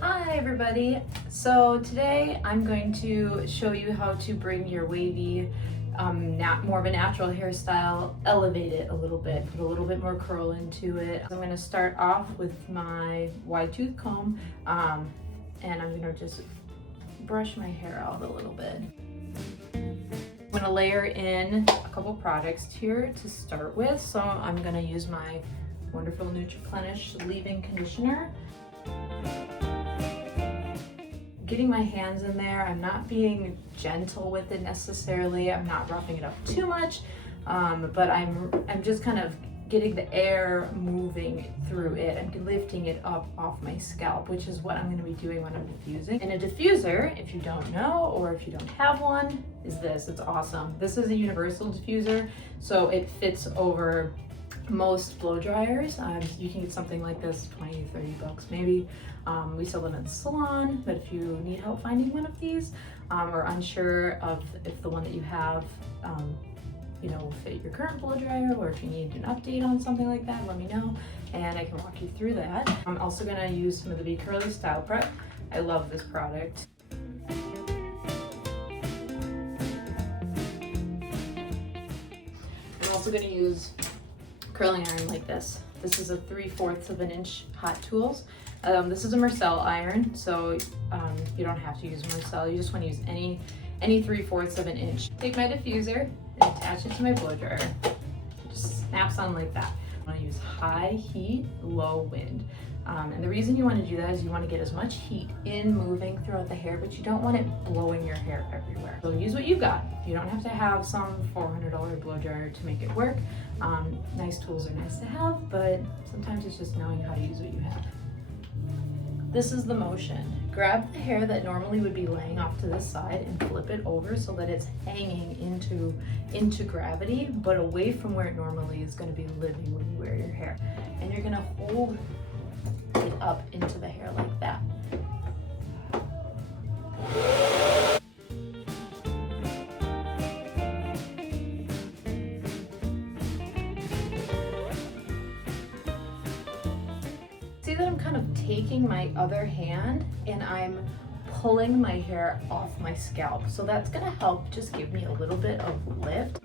Hi everybody! So today I'm going to show you how to bring your wavy, more of a natural hairstyle, elevate it a little bit, put a little bit more curl into it. I'm going to start off with my wide tooth comb and I'm going to just brush my hair out a little bit. I'm going to layer in a couple products here to start with. So I'm going to use my wonderful Nutriplenish leave-in conditioner. Getting my hands in there, I'm not being gentle with it necessarily. I'm not roughing it up too much, but I'm just kind of getting the air moving through it. I'm lifting it up off my scalp, which is what I'm going to be doing when I'm diffusing. And a diffuser, if you don't know or if you don't have one, is this. It's awesome. This is a universal diffuser, so it fits over most blow dryers. You can get something like this 20-30 bucks maybe. We sell them at the salon, but if you need help finding one of these or unsure of if the one that you have will fit your current blow dryer, or if you need an update on something like that, let me know and I can walk you through that. I'm also going to use some of the Be Curly Style Prep. I love this product. I'm also going to use curling iron like this. This is a 3/4 of an inch Hot Tools. This is a Marcel iron, so you don't have to use a Marcel. You just want to use any 3/4 of an inch. Take my diffuser and attach it to my blow dryer. It just snaps on like that. I want to use high heat, low wind. And the reason you want to do that is you want to get as much heat in moving throughout the hair, but you don't want it blowing your hair everywhere. So use what you've got. You don't have to have some $400 blow dryer to make it work. Nice tools are nice to have, but sometimes it's just knowing how to use what you have. This is the motion. Grab the hair that normally would be laying off to this side and flip it over so that it's hanging into gravity, but away from where it normally is going to be living when you wear your hair. And you're going to hold it up into the hair like that. See that I'm kind of taking my other hand and I'm pulling my hair off my scalp. So that's going to help just give me a little bit of lift.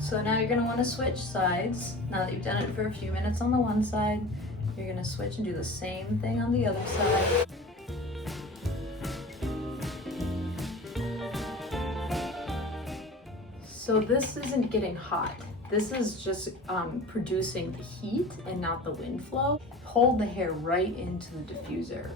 So now you're going to want to switch sides. Now that you've done it for a few minutes on the one side, you're going to switch and do the same thing on the other side. So this isn't getting hot. This is just producing the heat and not the wind flow. Hold the hair right into the diffuser.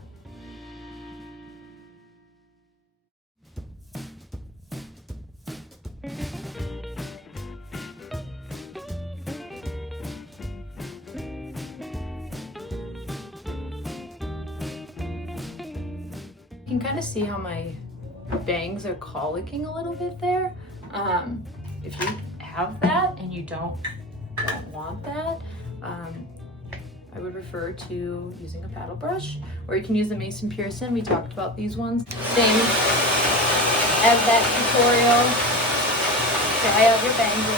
You can kind of see how my bangs are colicking a little bit there. If you have that and you don't want that, I would refer to using a paddle brush, or you can use the Mason Pearson. We talked about these ones. Same as that tutorial. Dry out your bangs a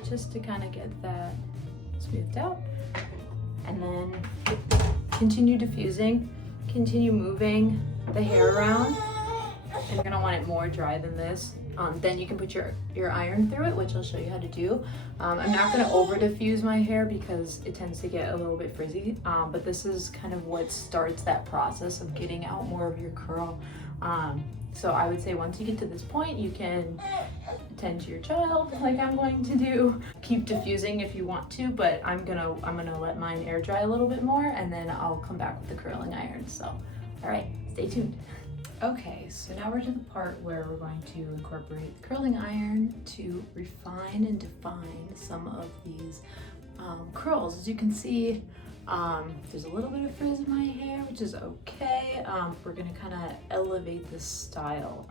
little, just to kind of get that smoothed out, and then continue diffusing, continue moving the hair around. And you're gonna want it more dry than this. Then you can put your iron through it, which I'll show you how to do. I'm not gonna over diffuse my hair because it tends to get a little bit frizzy, but this is kind of what starts that process of getting out more of your curl. So I would say once you get to this point, you can tend to your child like I'm going to do. Keep diffusing if you want to, but I'm gonna let mine air dry a little bit more, and then I'll come back with the curling iron. So, all right, stay tuned. Okay, so now we're to the part where we're going to incorporate the curling iron to refine and define some of these curls. As you can see, there's a little bit of frizz in my hair, which is okay. We're gonna kind of elevate this style.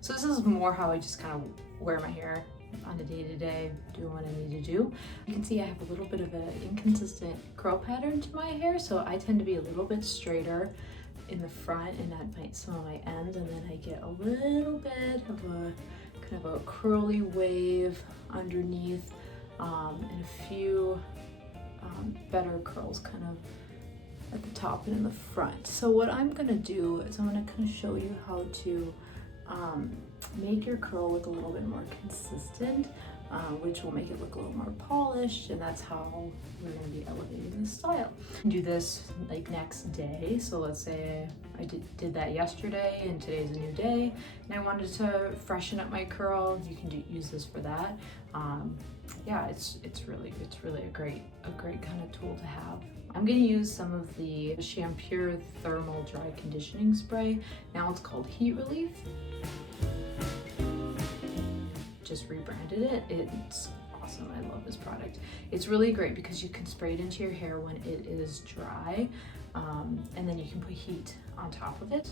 So this is more how I just kind of wear my hair on a day-to-day, doing what I need to do. You can see I have a little bit of an inconsistent curl pattern to my hair, so I tend to be a little bit straighter in the front and at some of my ends, and then I get a little bit of a kind of a curly wave underneath, and a few better curls kind of at the top and in the front. So what I'm gonna do is I'm gonna kind of show you how to make your curl look a little bit more consistent, which will make it look a little more polished, and that's how we're going to be elevating the style. Do this like next day. So let's say I did that yesterday and today's a new day and I wanted to freshen up my curl. You can use this for that. Yeah, it's really a great kind of tool to have. I'm going to use some of the Shampure Thermal Dry Conditioning Spray. Now it's called Heat Relief. Just rebranded it. It's awesome. I love this product. It's really great because you can spray it into your hair when it is dry, and then you can put heat on top of it.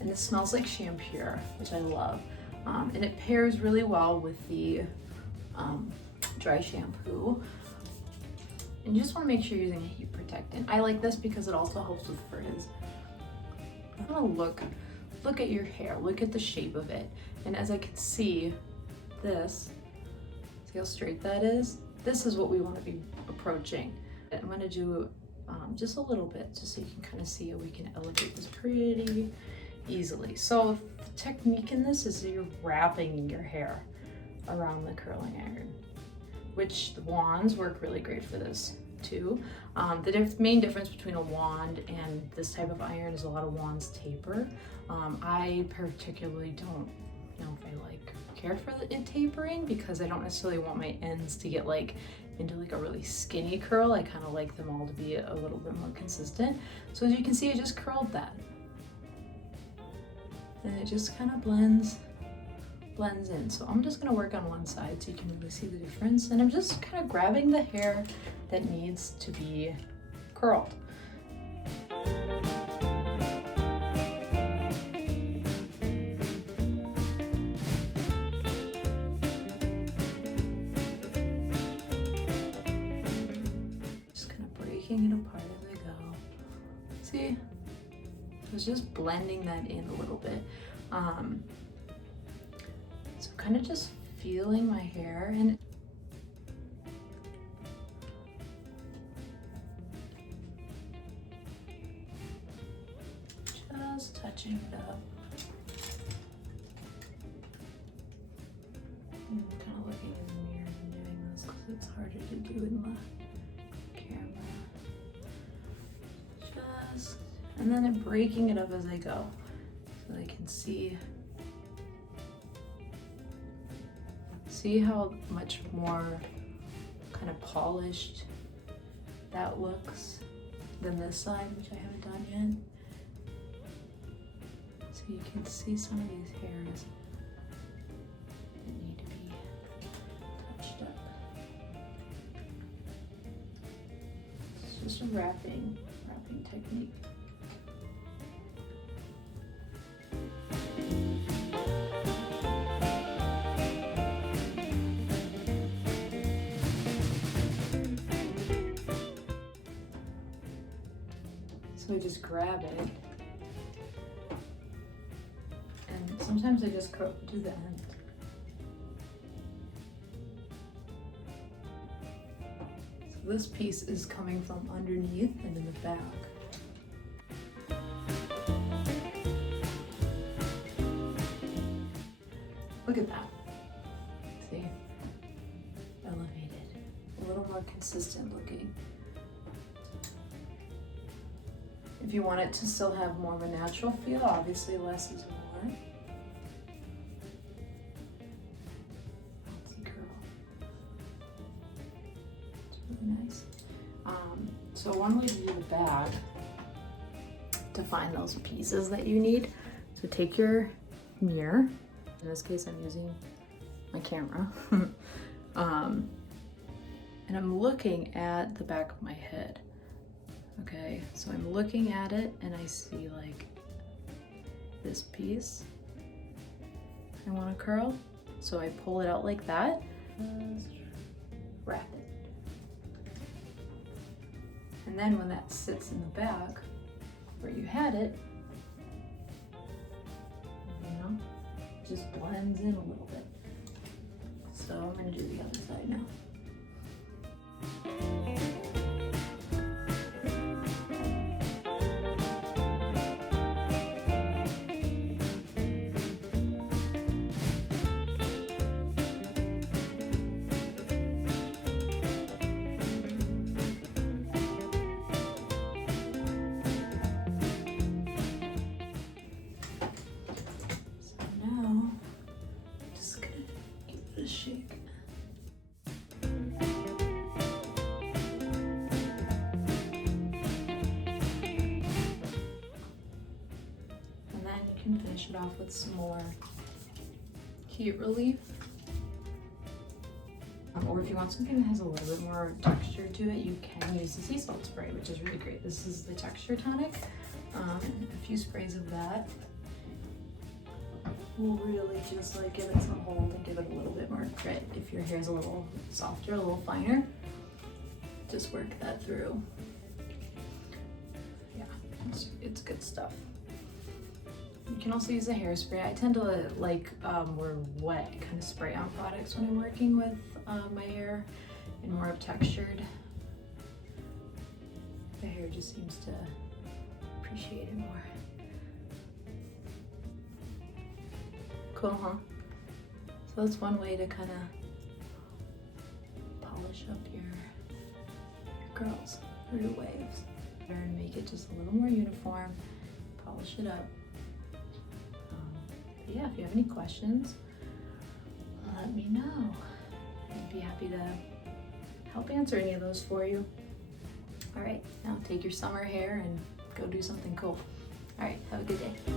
And this smells like Shampure, which I love. And it pairs really well with the dry shampoo. And you just want to make sure you're using a heat protectant. I like this because it also helps with frizz. I'm gonna look at your hair, look at the shape of it. And as I can see how straight that is? This is what we want to be approaching. I'm gonna do just a little bit just so you can kind of see how we can elevate this pretty easily. So the technique in this is that you're wrapping your hair around the curling iron, which the wands work really great for this too. The main difference between a wand and this type of iron is a lot of wands taper. I particularly don't know if I care for it tapering because I don't necessarily want my ends to get like into like a really skinny curl. I kind of like them all to be a little bit more consistent. So as you can see, I just curled that. And it just kind of blends in. So I'm just gonna work on one side so you can really see the difference. And I'm just kind of grabbing the hair that needs to be curled. Just kind of breaking it apart as I go. See? I was just blending that in a little bit. So kind of just feeling my hair and just touching it up. I'm kind of looking in the mirror and doing this because it's harder to do in the camera. And then I'm breaking it up as I go so I can see how much more kind of polished that looks than this side, which I haven't done yet. So you can see some of these hairs that need to be touched up. It's just a wrapping technique. So I just grab it, and sometimes I just do the end. So this piece is coming from underneath and in the back. Look at that. See? Elevated. A little more consistent looking. If you want it to still have more of a natural feel, obviously less is more. That's a curl. It's really nice. So one way to do the back, to find those pieces that you need, so take your mirror. In this case, I'm using my camera. And I'm looking at the back of my head. Okay, so I'm looking at it and I see like this piece I want to curl. So I pull it out like that, just wrap it. And then when that sits in the back where you had it, just blends in a little bit. So I'm gonna do the other side now. Shake. And then you can finish it off with some more heat relief. Or if you want something that has a little bit more texture to it, you can use the sea salt spray, which is really great. This is the texture tonic. A few sprays of that will really just like give it some hold and give it a little bit more grit. If your hair is a little softer, a little finer, just work that through. Yeah, it's good stuff. You can also use a hairspray. I tend to like more wet kind of spray on products when I'm working with my hair and more of textured. The hair just seems to appreciate it more. Cool, huh? So that's one way to kind of polish up your curls or your waves. And make it just a little more uniform, polish it up. But yeah, if you have any questions, let me know. I'd be happy to help answer any of those for you. All right, now take your summer hair and go do something cool. All right, have a good day.